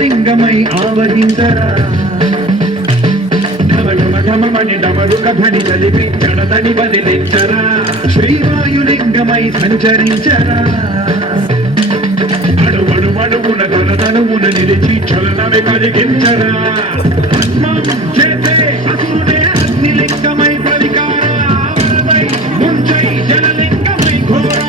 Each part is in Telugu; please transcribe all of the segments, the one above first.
లింగమై ఆవహించరా ఢమఢమఢమని డమరుక ధ్వని కలిపి జడదని బదిలించరా శ్రీవాయులింగమై సంచరించరా అడువడువడువున గలదనువున నిలిచి చలనమే కలిగించరా చేసే అసురుడే అగ్నిలింగమై పలికారా వరమై ముంచై జలలింగమై ఘోరా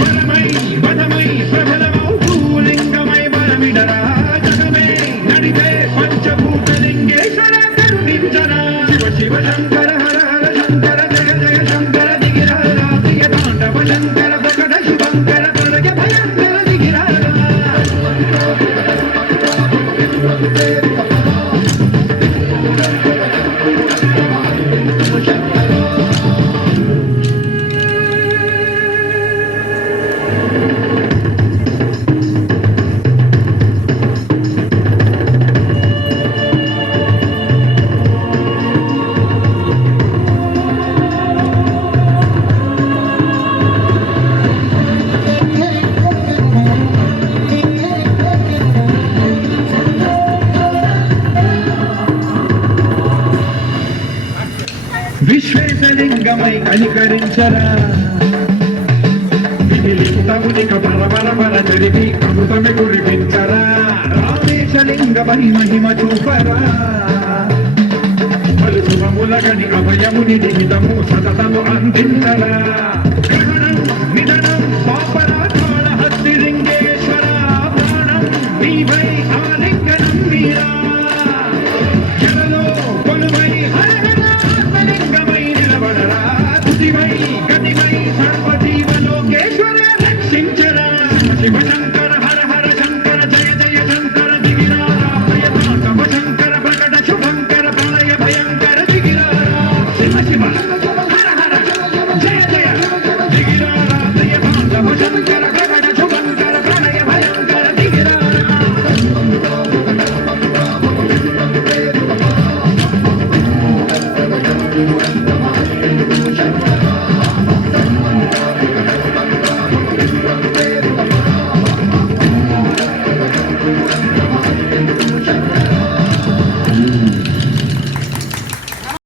వరమై వధమై ప్రబలమౌ భూలింగమై బలమిడరా జగమే నడిపే పంచభూతలింగేశ్వర కరుణించరా శివ శివ శంకర హర హర శంకర జయ జయ శంకర దిగిరారా ప్రియ తాండవ శంకర ప్రకట శుభంకర ప్రళయ భయంకర దిగిరారా విశ్వేశలింగమై కనికరించరా విలింతమునిక బరబరబర జరిపి అమృతమి కురిపించరా రామేశలింగమై మహిమ చూపరా పలు శుభములగని అభయముని నిహితము సతతము అందించరా